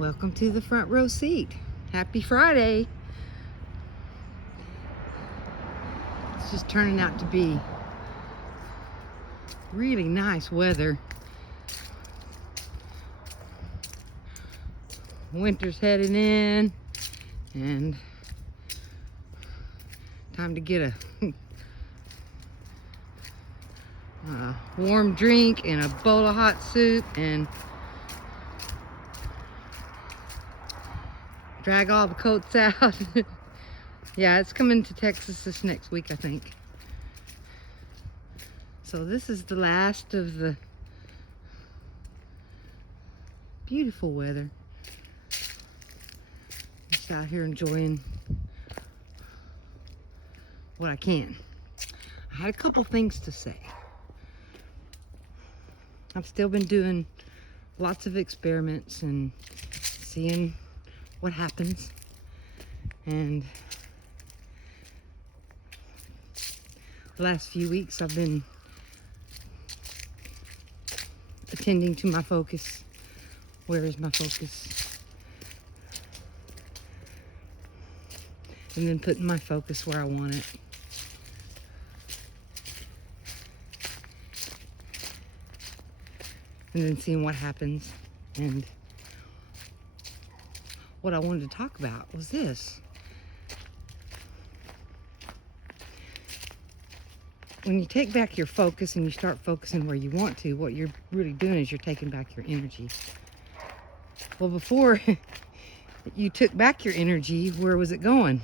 Welcome to the front row seat. Happy Friday. It's just turning out to be really nice weather. Winter's heading in and time to get a warm drink and a bowl of hot soup and drag all the coats out. Yeah, it's coming to Texas this next week, I think. So this is the last of the beautiful weather. Just out here enjoying what I can. I had a couple things to say. I've still been doing lots of experiments and seeing what happens. And the last few weeks I've been attending to my focus. Where is my focus? And then putting my focus where I want it. And then seeing what happens. And what I wanted to talk about was this. When you take back your focus and you start focusing where you want to, what you're really doing is you're taking back your energy. Well, before you took back your energy, where was it going?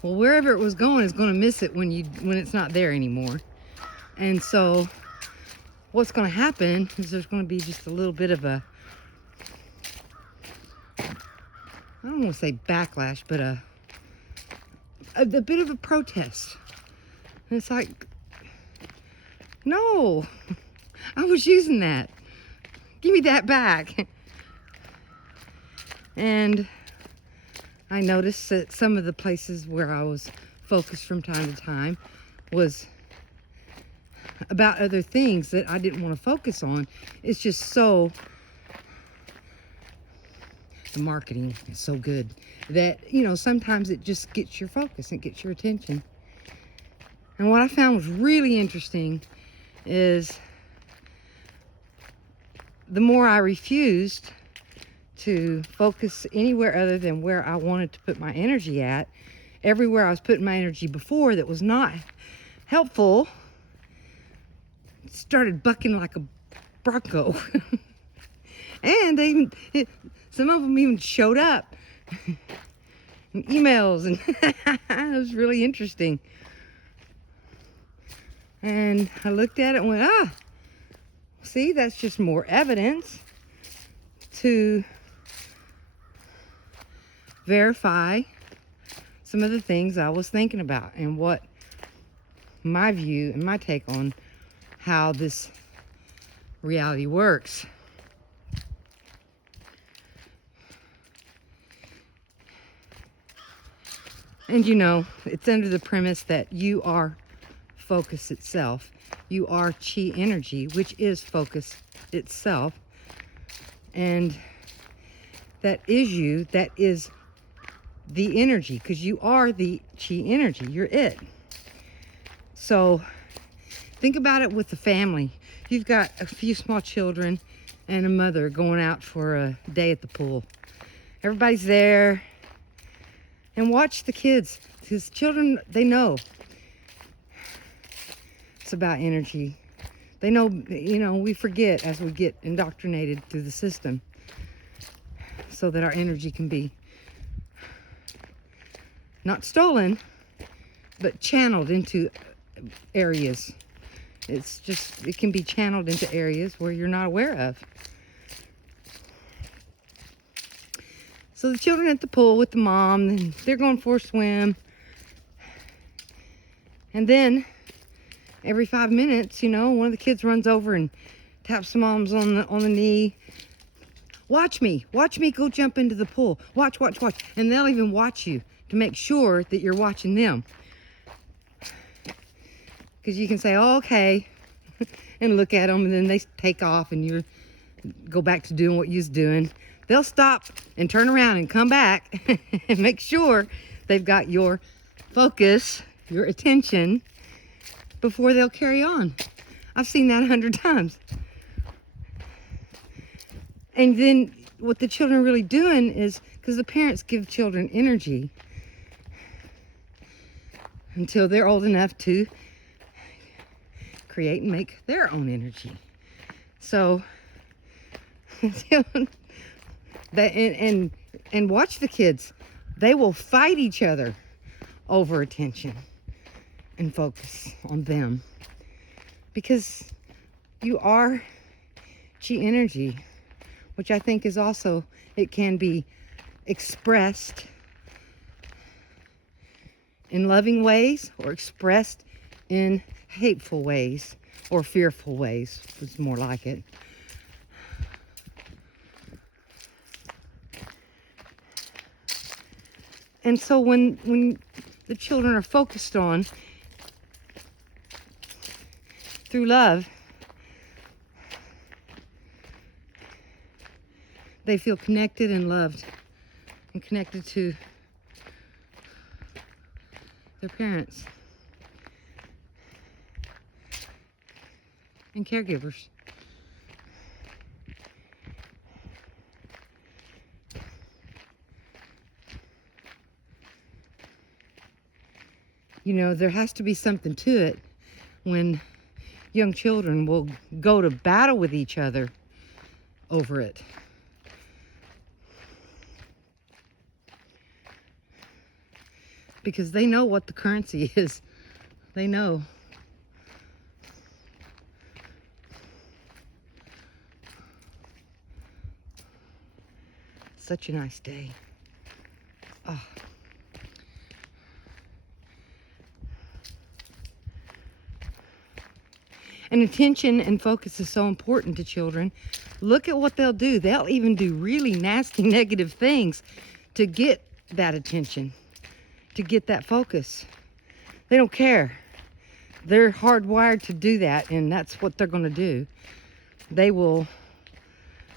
Well, wherever it was going is going to miss it when it's not there anymore. And so what's going to happen is there's going to be just a little bit of I don't want to say backlash, but a bit of a protest. And it's like, no, I was using that. Give me that back. And I noticed that some of the places where I was focused from time to time was about other things that I didn't want to focus on. It's just so, the marketing is so good that, you know, sometimes it just gets your focus, it gets your attention. And what I found was really interesting is the more I refused to focus anywhere other than where I wanted to put my energy at, everywhere I was putting my energy before that was not helpful, started bucking like a bronco. And some of them even showed up in emails, and it was really interesting. And I looked at it and went, see, that's just more evidence to verify some of the things I was thinking about and what my view and my take on how this reality works. And you know, it's under the premise that you are focus itself. You are chi energy, which is focus itself. And that is you, that is the energy, because you are the chi energy. You're it. So think about it with the family. You've got a few small children and a mother going out for a day at the pool. Everybody's there. And watch the kids, because children, they know it's about energy. They know, you know, we forget as we get indoctrinated through the system so that our energy can be not stolen, but channeled into areas. It's just, it can be channeled into areas where you're not aware of. So the children at the pool with the mom, and they're going for a swim. And then every 5 minutes, you know, one of the kids runs over and taps the mom's on the knee. Watch me go jump into the pool. Watch. And they'll even watch you to make sure that you're watching them. Because you can say, oh, okay, and look at them, and then they take off and you go back to doing what you was doing. They'll stop and turn around and come back and make sure they've got your focus, your attention, before they'll carry on. I've seen that 100 times. And then what the children are really doing is, because the parents give children energy until they're old enough to create and make their own energy. So that and watch the kids. They will fight each other over attention and focus on them, because you are chi energy, which I think is also, it can be expressed in loving ways or expressed in hateful ways or fearful ways, is more like it. And so when the children are focused on through love, they feel connected and loved and connected to their parents and caregivers. You know, there has to be something to it when young children will go to battle with each other over it. Because they know what the currency is. They know. Such a nice day. Oh. And attention and focus is so important to children. Look at what they'll do. They'll even do really nasty, negative things to get that attention, to get that focus. They don't care. They're hardwired to do that, and that's what they're going to do. They will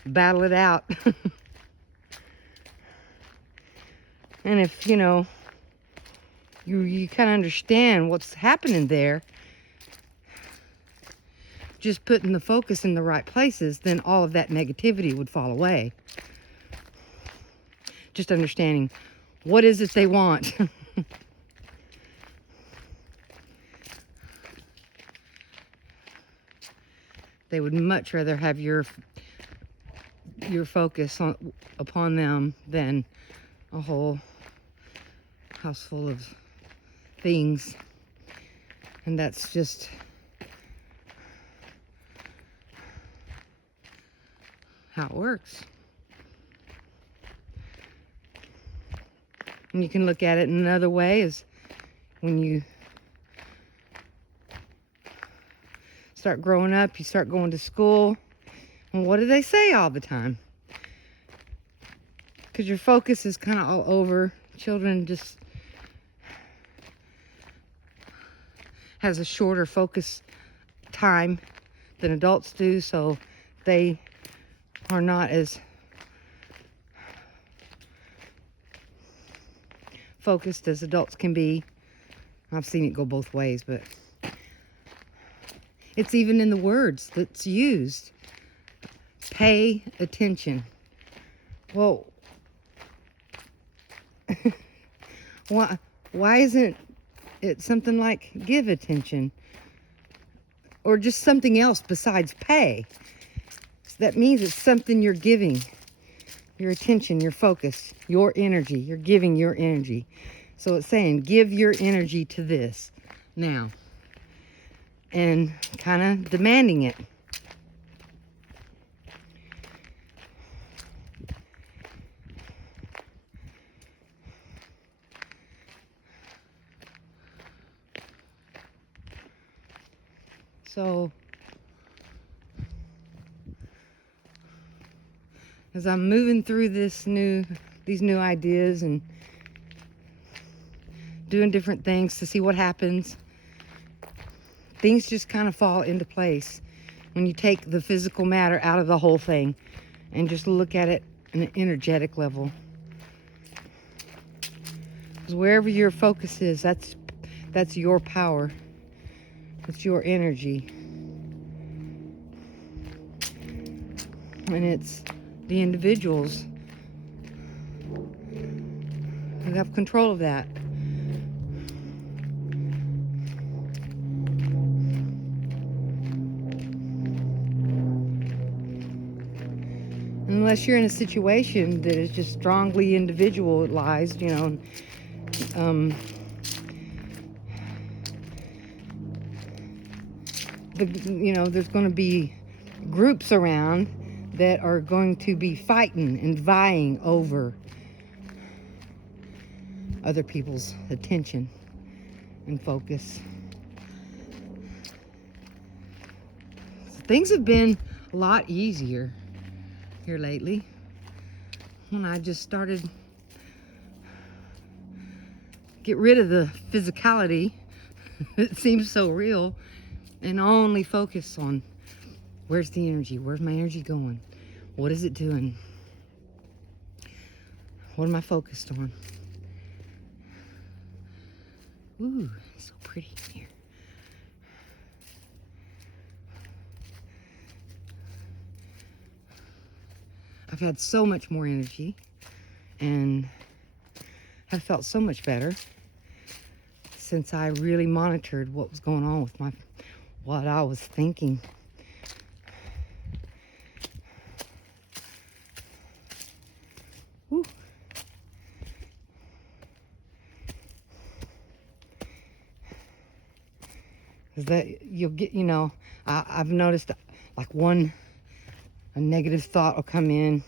battle it out. And if, you know, you kind of understand what's happening there, just putting the focus in the right places, then all of that negativity would fall away. Just understanding what is it they want. They would much rather have your focus upon them than a whole house full of things. And that's just how it works. And you can look at it in another way, is when you start growing up, you start going to school, and what do they say all the time? Because your focus is kind of all over. Children just has a shorter focus time than adults do, so they are not as focused as adults can be. I've seen it go both ways, but it's even in the words that's used. Pay attention. Well, why isn't it something like give attention? Or just something else besides pay? So that means it's something you're giving. Your attention, your focus, your energy. You're giving your energy. So it's saying, give your energy to this now. And kind of demanding it. So, as I'm moving through these new ideas and doing different things to see what happens, things just kind of fall into place when you take the physical matter out of the whole thing and just look at it in an energetic level. Because wherever your focus is, that's your power. It's your energy. And it's the individuals who have control of that. Unless you're in a situation that is just strongly individualized, you know, there's going to be groups around that are going to be fighting and vying over other people's attention and focus. Things have been a lot easier here lately when I just started get rid of the physicality. It seems so real, and only focus on where's the energy, where's my energy going, what is it doing, what am I focused on. Ooh, it's so pretty in here. I've had so much more energy and have felt so much better since I really monitored what was going on with what I was thinking. Woo. Is that you'll get, I've noticed like a negative thought will come in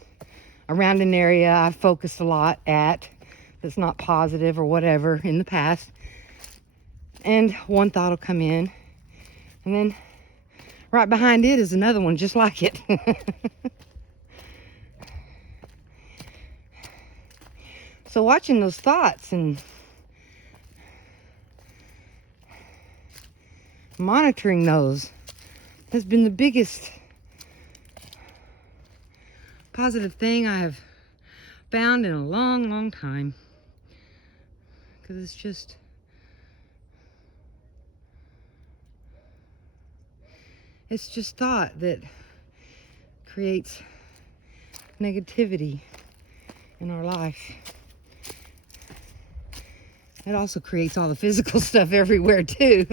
around an area I've focused a lot at that's not positive or whatever in the past. And one thought will come in, and then right behind it is another one just like it. So watching those thoughts and monitoring those has been the biggest positive thing I have found in a long, long time. Because it's just thought that creates negativity in our life. It also creates all the physical stuff everywhere too.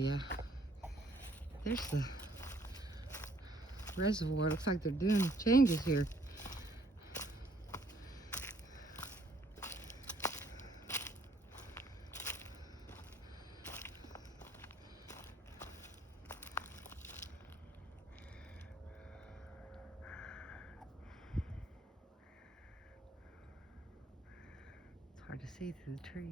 Yeah. There's the reservoir. Looks like they're doing changes here. It's hard to see through the trees.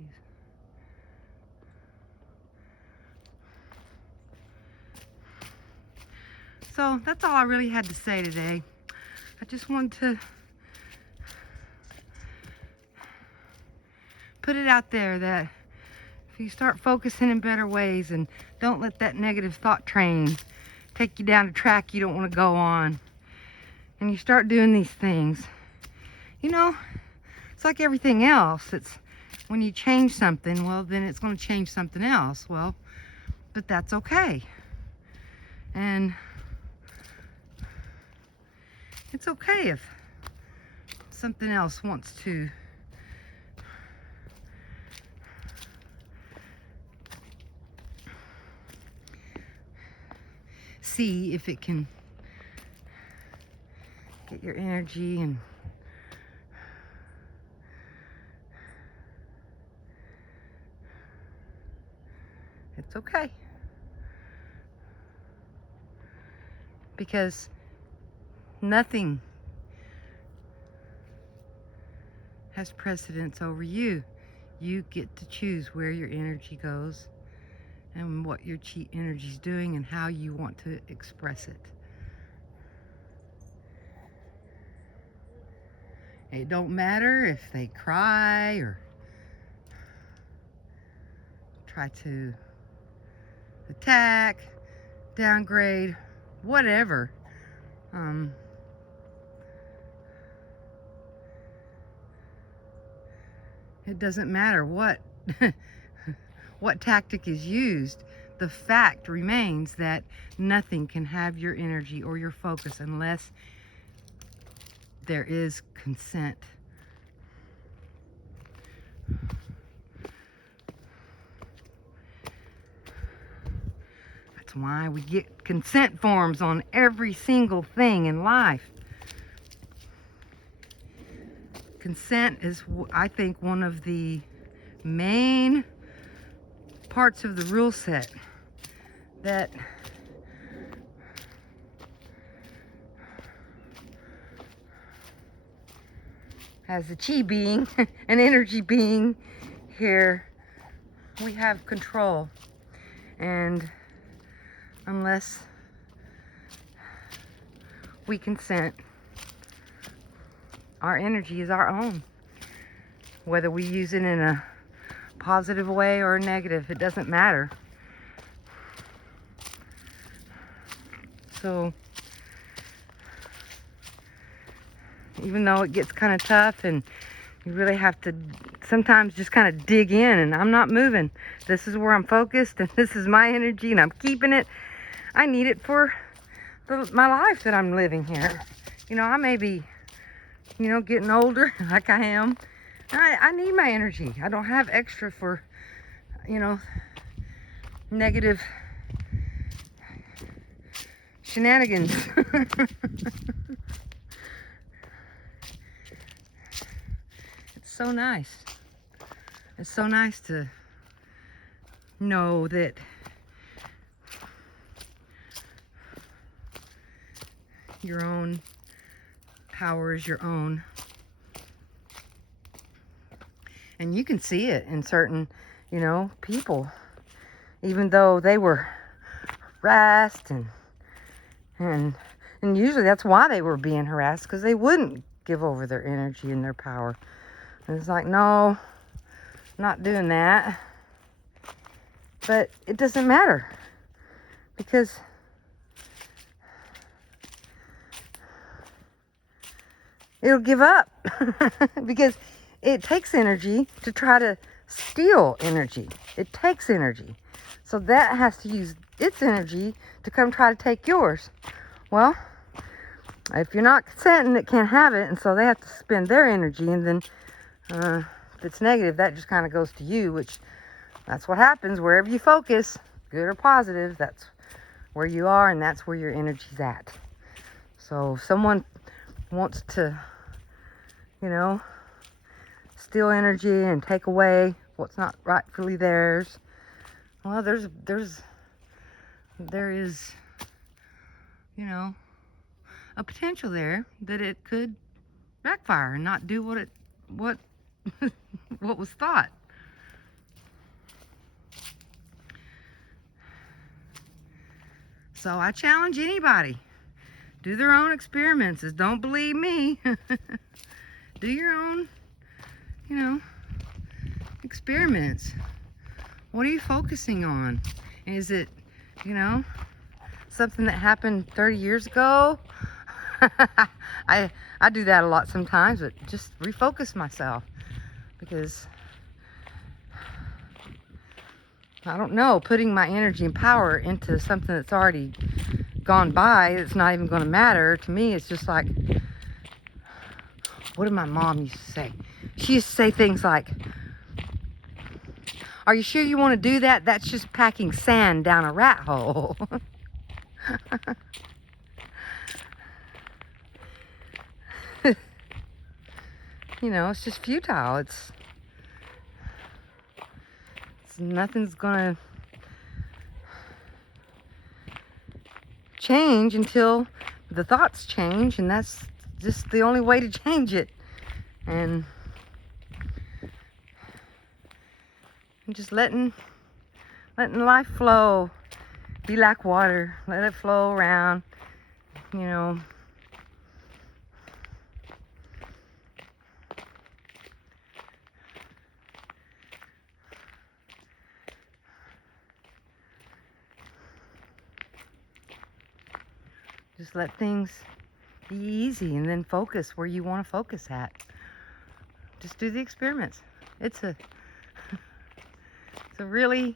So that's all I really had to say today. I just wanted to put it out there that if you start focusing in better ways and don't let that negative thought train take you down a track you don't want to go on, and you start doing these things, it's like everything else. It's when you change something, well, then it's going to change something else. Well, but that's okay. And it's okay if something else wants to see if it can get your energy, and it's okay. Because nothing has precedence over you. You get to choose where your energy goes and what your chi energy is doing and how you want to express it. It don't matter if they cry or try to attack, downgrade, whatever. It doesn't matter what what tactic is used. The fact remains that nothing can have your energy or your focus unless there is consent. That's why we get consent forms on every single thing in life. Consent is, I think, one of the main parts of the rule set that as a chi being, an energy being here, we have control. And unless we consent, our energy is our own. Whether we use it in a positive way or a negative, it doesn't matter. So, even though it gets kind of tough and you really have to sometimes just kind of dig in, and I'm not moving. This is where I'm focused, and this is my energy, and I'm keeping it. I need it for my life that I'm living here. You know, I may be, you know, getting older like I am. I need my energy. I don't have extra for, you know, negative shenanigans. It's so nice. It's so nice to know that your own power is your own. And you can see it in certain, you know, people. Even though they were harassed and usually that's why they were being harassed, because they wouldn't give over their energy and their power. And it's like, no, not doing that. But it doesn't matter, because it'll give up. Because it takes energy to try to steal energy. It takes energy. So that has to use its energy to come try to take yours. Well, if you're not consenting, it can't have it, and so they have to spend their energy, and then if it's negative, that just kind of goes to you, which that's what happens wherever you focus, good or positive. That's where you are, and that's where your energy's at. So if someone wants to, you know, steal energy and take away what's not rightfully theirs, well, there is, you know, a potential there that it could backfire and not do what what was thought. So I challenge anybody, do their own experiments. Don't believe me. Do your own, you know, experiments. What are you focusing on? Is it, you know, something that happened 30 years ago? I do that a lot sometimes, but just refocus myself, because I don't know, putting my energy and power into something that's already gone by, it's not even going to matter. To me, it's just like, what did my mom used to say? She used to say things like, are you sure you want to do that? That's just packing sand down a rat hole. You know, it's just futile. It's nothing's gonna change until the thoughts change, and that's just the only way to change it. And just letting life flow, be like water, let it flow around, you know. Just let things be easy and then focus where you want to focus at. Just do the experiments. It's a really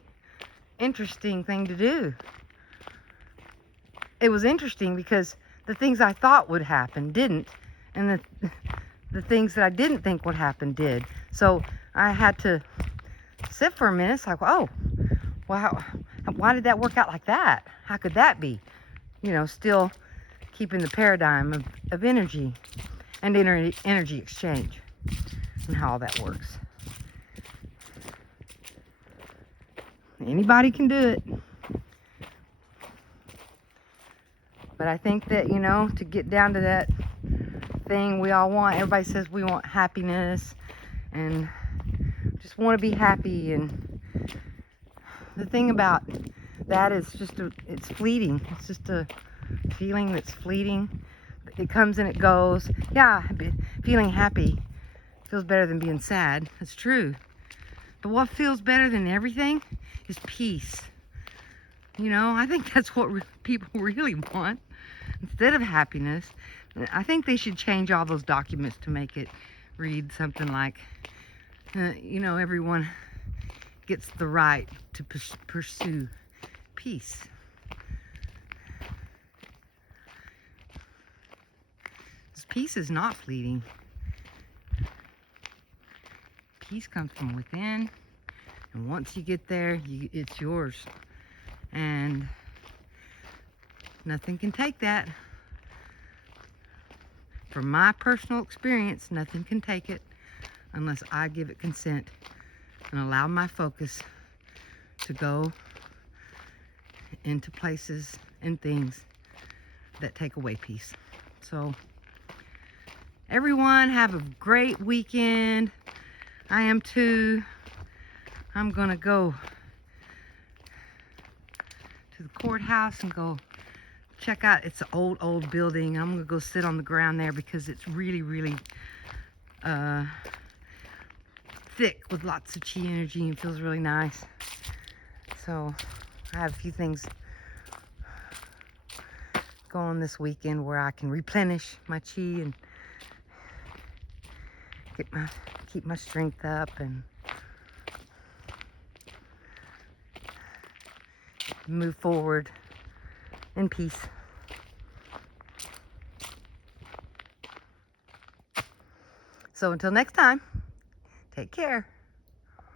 interesting thing to do. It was interesting because the things I thought would happen didn't, and the things that I didn't think would happen did. So I had to sit for a minute. It's like, oh, wow, why did that work out like that? How could that be? You know, still keeping the paradigm of energy and energy exchange and how all that works. Anybody can do it. But I think that, you know, to get down to that thing we all want, everybody says we want happiness and just want to be happy. And the thing about that is just, it's fleeting. It's just a feeling that's fleeting. It comes and it goes. Yeah, feeling happy feels better than being sad. That's true. But what feels better than everything is peace. You know, I think that's what people really want instead of happiness. I think they should change all those documents to make it read something like, you know, everyone gets the right to pursue peace. This peace is not fleeting. Peace comes from within, and once you get there, it's yours. And nothing can take that. From my personal experience, nothing can take it unless I give it consent and allow my focus to go into places and things that take away peace. So everyone have a great weekend. I am too. I'm gonna go to the courthouse and go check out. It's an old building. I'm gonna go sit on the ground there because it's really thick with lots of chi energy and feels really nice. So I have a few things going on this weekend where I can replenish my chi and keep my strength up and move forward in peace. So until next time, take care.